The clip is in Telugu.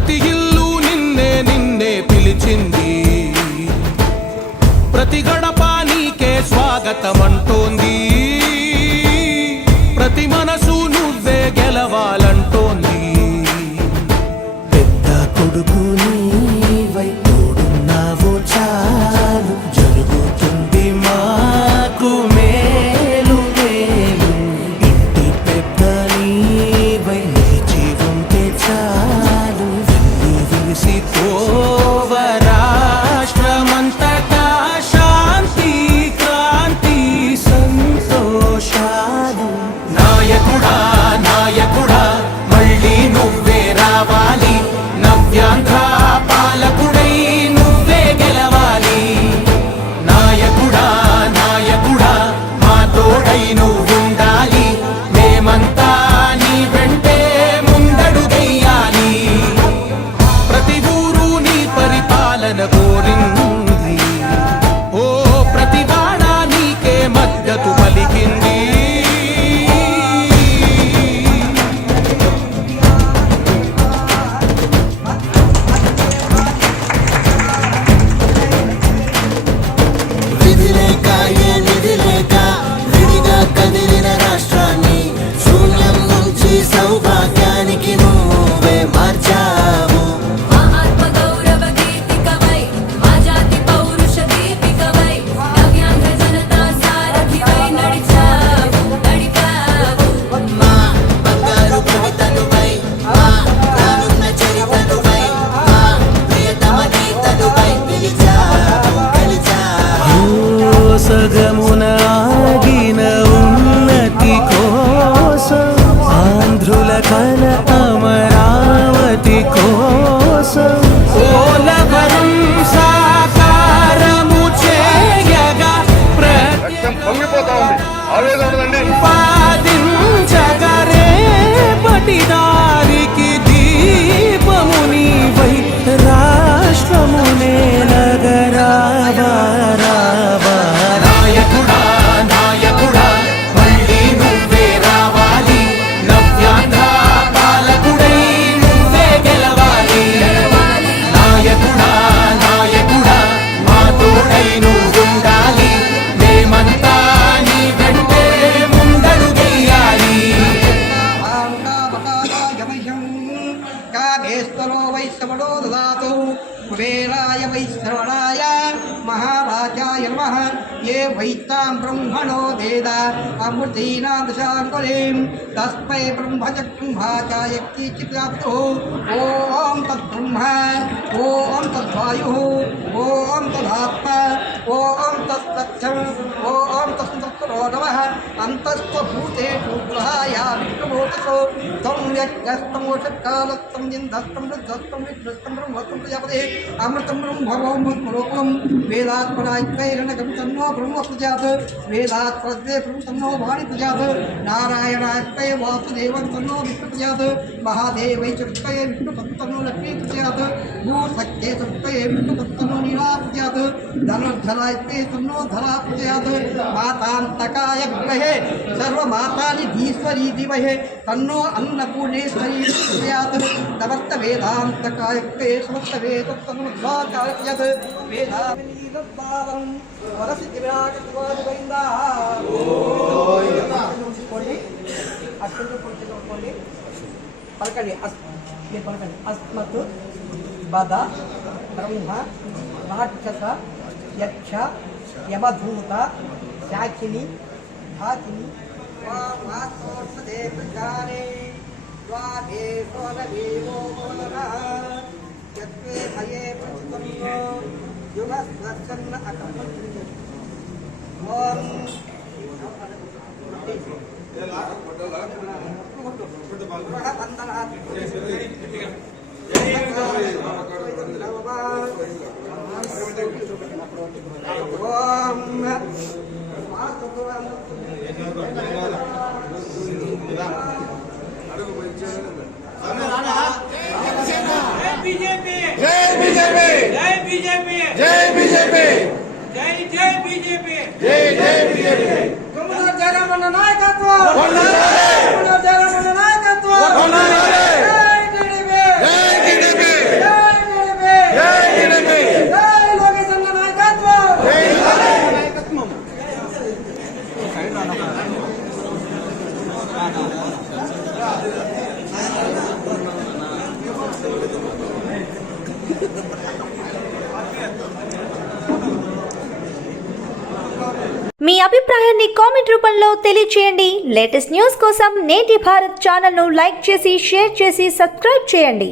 ప్రతి ఇల్లు నిన్నే నిన్నే పిలిచింది, ప్రతి గడప నీకే స్వాగతమంటోంది, ప్రతి మనసు నువ్వే గెలవాలంటోంది. పెద్ద కొడుకు నీవై తోడున్నావో చాలు, జరుగుతుంది మాకు మేలు మేలు. ఇంటి పెద్ద నీవై నిలిచి ఉంటే చాలు, వెళ్ళి విరిసిపోవ రాష్ట్రమంతటా శాంతి క్రాంతి సంతోషాలు. నాయకుడా నాయకుడా మళ్ళీ నువ్వే రావాలి, నవ్యాంధ్ర పాలకుడై నువ్వే గెలవాలి. నాయకుడా నాయకుడా మా తోడై నువ్వుండాలి, మేమంతా నీ వెంటే ముందడుగెయ్యాలి. ప్రతి ఊరు నీ పరిపాలన కోరింది, ఓ ప్రతి వాడ నీకే మద్దతు పలికింది. విధిలేక ఏ నిధిలేక విడిగా కదిలిన రాష్ట్రాన్ని శూన్యం నుంచి సౌభాగ్యానికి నువ్వే మార్చావు. మా ఆత్మ గౌరవ గీతికవై, మా జాతి పౌరుష దీపికవై, నవ్యాంధ్ర జనతా సారథివై నడిచావు నడిపావు. మా బంగారు కవితనువై, మా రానున్న చరితనువై, మా ప్రియతమ గీతనువై పిలిచావు గెలిచావు. సగమున ఆగిన ఉన్నతి కోసం, ఆంధ్రుల కల అమరావతి కోసం, పోలవరం సాకారము చేయగా పొంగిపోతా ఉంది, ఆవేదన ఉందండి. ప్రతిపాదించగరే పటిదారికి దీపము నీవై రాష్ట్రమునే నగరావా రావా. నాయకుడా నాయకుడా మళ్ళీ నువ్వే రావాలి, నవ్యాంధ్ర పాలకుడై నువ్వే గెలవాలి. నాయకుడా నాయకుడా మా తోడై నువ్వుండాలి, మేమంతా నీ వెంటే ముందడుగెయ్యాలి. కాగేశ్వరో వైశ్రవణో దదాతు కుబేరాయ వైశ్రవణాయ మహారాజాయ నమః. ఏ వైతాం బ్రహ్మణో వేద అమృతీనాం దశాంకులీం తస్మై బ్రహ్మచక్రంభాచాయ కీచిప్రాప్తు. ఓం తద్బ్రహ్మ ఓం తద్వాయు ఓం తదాత్మ ఓం తత్సత్యం ఓం తస్మత్తురో నమః. అంతఃస్థభూతేషు గ్రహాయ విష్ణుభూతసు తం యజ్ఞస్తమోషకాలస్తం ఇంధస్తం వృద్ధస్తం విఘ్నస్తం బ్రహ్మస్తం ప్రజాపతే అమృతం బ్రహ్మభవం రూపం. వేదాత్మరాజ్ఞైరణకం తన్నో బ్రహ్మ ప్రజాత్, వేదాత్ ప్రజే తన్నో వాణి ప్రజాత్, నారాయణాత్మై వాసుదేవం తన్నో విష్ణు ప్రజాత్, మహాదేవై చక్రయ విష్ణు తన్నో లక్ష్మీ ప్రజాత్, భూసఖ్యే చక్రయ విష్ణు తన్నో నీలా ప్రజాత్, ధనుర్ధరాత్మై తన్నో ధరా ప్రజాత్, మాతాంతకాయ గ్రహే సర్వమాతాని ధీశ్వరీ ధీమహే తన్నో అన్నపూర్ణేశ్వరీ ప్రజాత్, నమస్త వేదాంతకాయ గ్రహే సమస్త వేద తన్నుద్వాచాయ ప్రజాత్, వేదావినీదద్వారం వరసిద్ధి వినాయకుడి గోవిందా. తీసుకోండి, అష్టంతో పొందుకోండి, పలకండి మీరు పలకండి. అస్మత్ బద బ్రహ్మ రాక్షస యక్ష యమధూత శాకిని ధాకిని యుగస్వర్చన్న అకర్మ बीजेपी जय बीजेपी जय बीजेपी जय बीजेपी जय जय बीजेपी जय जय बीजेपी कमला जयरामन नायकत्व వందనాలు कमला जयरामन नायकत्व వందనాలు जय टीडीपी जय टीडीपी మీ అభిప్రాయాన్ని కామెంట్ రూపంలో తెలియచేయండి. లేటెస్ట్ న్యూస్ కోసం నేటి భారత్ ఛానల్ను లైక్ చేసి, షేర్ చేసి, సబ్స్క్రైబ్ చేయండి.